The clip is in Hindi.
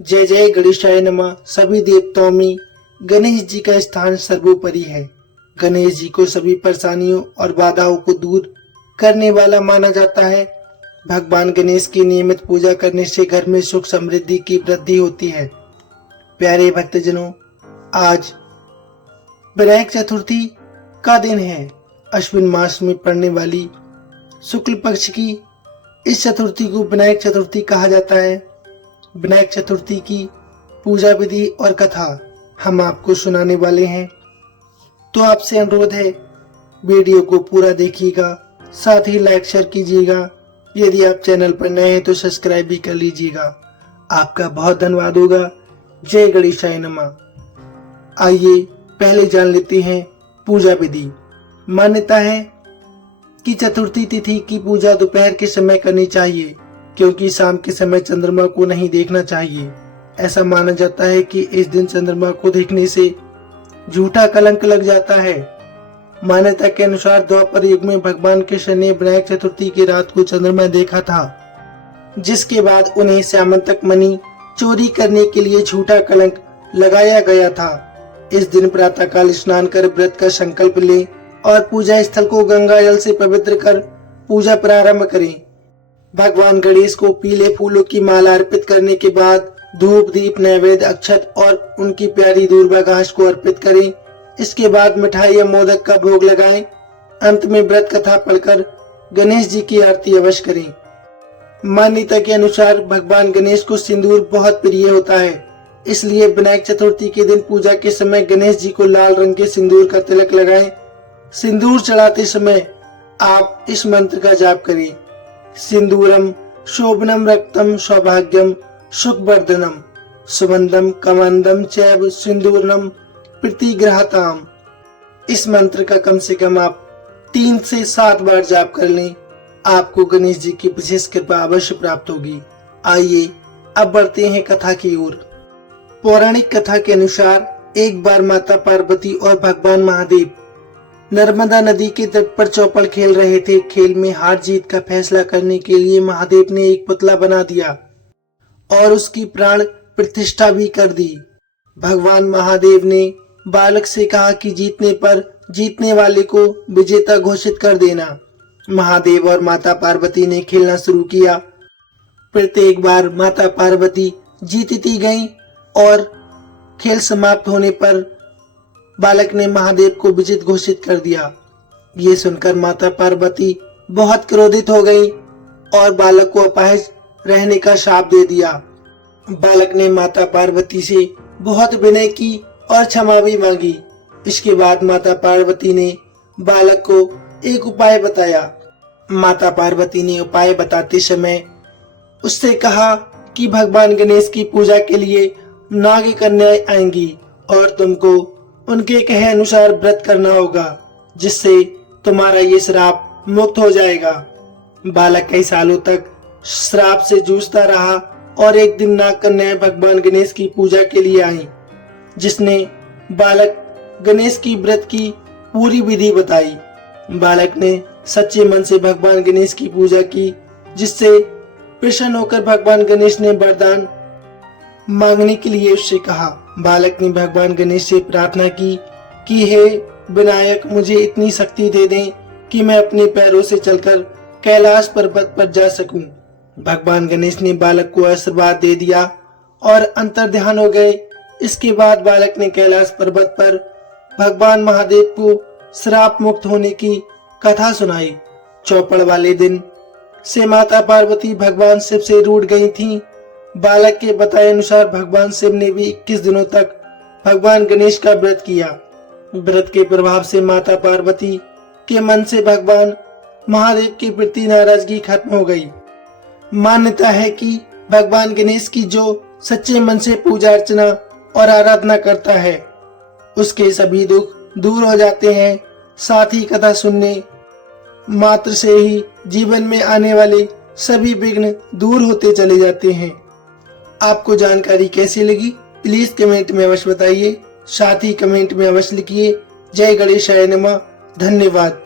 जय जय गणेशाय नमः। सभी देवताओं में गणेश जी का स्थान सर्वोपरि है। गणेश जी को सभी परेशानियों और बाधाओं को दूर करने वाला माना जाता है। भगवान गणेश की नियमित पूजा करने से घर में सुख समृद्धि की वृद्धि होती है। प्यारे भक्तजनों, आज विनायक चतुर्थी का दिन है। अश्विन मास में पड़ने वाली शुक्ल पक्ष की इस चतुर्थी को विनायक चतुर्थी कहा जाता है। विनायक चतुर्थी की पूजा विधि और कथा हम आपको सुनाने वाले हैं, तो आपसे अनुरोध है वीडियो को पूरा देखिएगा, साथ ही लाइक शेयर कीजिएगा। यदि आप चैनल पर नए हैं तो सब्सक्राइब भी कर लीजिएगा। आपका बहुत धन्यवाद होगा। जय गणेशाय नमः। आइए पहले जान लेते हैं पूजा विधि। मान्यता है कि चतुर्थी तिथि की पूजा दोपहर के समय करनी चाहिए, क्योंकि शाम के समय चंद्रमा को नहीं देखना चाहिए। ऐसा माना जाता है कि इस दिन चंद्रमा को देखने से झूठा कलंक लग जाता है। मान्यता के अनुसार द्वापर युग में भगवान कृष्ण ने विनायक चतुर्थी की रात को चंद्रमा देखा था, जिसके बाद उन्हें स्यामंतक मणि चोरी करने के लिए झूठा कलंक लगाया गया था। इस दिन प्रातःकाल स्नान कर व्रत का संकल्प लें और पूजा स्थल को गंगा जल से पवित्र कर पूजा प्रारंभ करें। भगवान गणेश को पीले फूलों की माला अर्पित करने के बाद धूप दीप नैवेद्य अक्षत और उनकी प्यारी दूर्वा घास को अर्पित करें। इसके बाद मिठाई या मोदक का भोग लगाएं। अंत में व्रत कथा पढ़कर गणेश जी की आरती अवश्य करें। मान्यता के अनुसार भगवान गणेश को सिंदूर बहुत प्रिय होता है, इसलिए विनायक चतुर्थी के दिन पूजा के समय गणेश जी को लाल रंग के सिंदूर का तिलक लगाएं। सिंदूर चढ़ाते समय आप इस मंत्र का जाप करें। सिंदूरम शोभनम रक्तम सौभाग्यम सुखवर्धनम सुगंधम कमंदम चैव सिंदूरनम प्रतिग्रहताम। इस मंत्र का कम से कम आप 3 से 7 बार जाप कर लें। आपको गणेश जी की विशेष कृपा अवश्य प्राप्त होगी। आइए अब बढ़ते हैं कथा की ओर। पौराणिक कथा के अनुसार एक बार माता पार्वती और भगवान महादेव नर्मदा नदी के तट पर चौपड़ खेल रहे थे। खेल में हार जीत का फैसला करने के लिए महादेव ने एक पुतला बना दिया और उसकी प्राण प्रतिष्ठा भी कर दी। भगवान महादेव ने बालक से कहा कि जीतने पर जीतने वाले को विजेता घोषित कर देना। महादेव और माता पार्वती ने खेलना शुरू किया। प्रत्येक बार माता पार्वती जीतती गईं और खेल समाप्त होने पर बालक ने महादेव को विजित घोषित कर दिया। ये सुनकर माता पार्वती बहुत क्रोधित हो गई और बालक को अपाहिज रहने का शाप दे दिया। बालक ने माता पार्वती से बहुत विनय की और क्षमा भी मांगी। इसके बाद माता पार्वती ने बालक को एक उपाय बताया। माता पार्वती ने उपाय बताते समय उससे कहा कि भगवान गणेश की पूजा के लिए नाग कन्याएं आएंगी और तुमको उनके कहे अनुसार व्रत करना होगा, जिससे तुम्हारा ये श्राप मुक्त हो जाएगा। बालक कई सालों तक श्राप से जूझता रहा और एक दिन नाग कन्याएं भगवान गणेश की पूजा के लिए आई, जिसने बालक गणेश की व्रत की पूरी विधि बताई। बालक ने सच्चे मन से भगवान गणेश की पूजा की, जिससे प्रसन्न होकर भगवान गणेश ने वरदान मांगने के लिए उससे कहा। बालक ने भगवान गणेश से प्रार्थना की कि हे विनायक, मुझे इतनी शक्ति दे दें कि मैं अपने पैरों से चलकर कैलाश पर्वत पर जा सकूं। भगवान गणेश ने बालक को आशीर्वाद दे दिया और अंतर्ध्यान हो गए। इसके बाद बालक ने कैलाश पर्वत पर भगवान महादेव को श्राप मुक्त होने की कथा सुनाई। चौपड़ वाले दिन से माता पार्वती भगवान शिव से रूठ गई थीं। बालक के बताए अनुसार भगवान शिव ने भी 21 दिनों तक भगवान गणेश का व्रत किया। व्रत के प्रभाव से माता पार्वती के मन से भगवान महादेव के प्रति नाराजगी खत्म हो गई। मान्यता है कि भगवान गणेश की जो सच्चे मन से पूजा अर्चना और आराधना करता है, उसके सभी दुख दूर हो जाते हैं। साथ ही कथा सुनने मात्र से ही जीवन में आने वाले सभी विघ्न दूर होते चले जाते हैं। आपको जानकारी कैसी लगी प्लीज कमेंट में अवश्य बताइए। साथ ही कमेंट में अवश्य लिखिए जय गणेशाय नमः। धन्यवाद।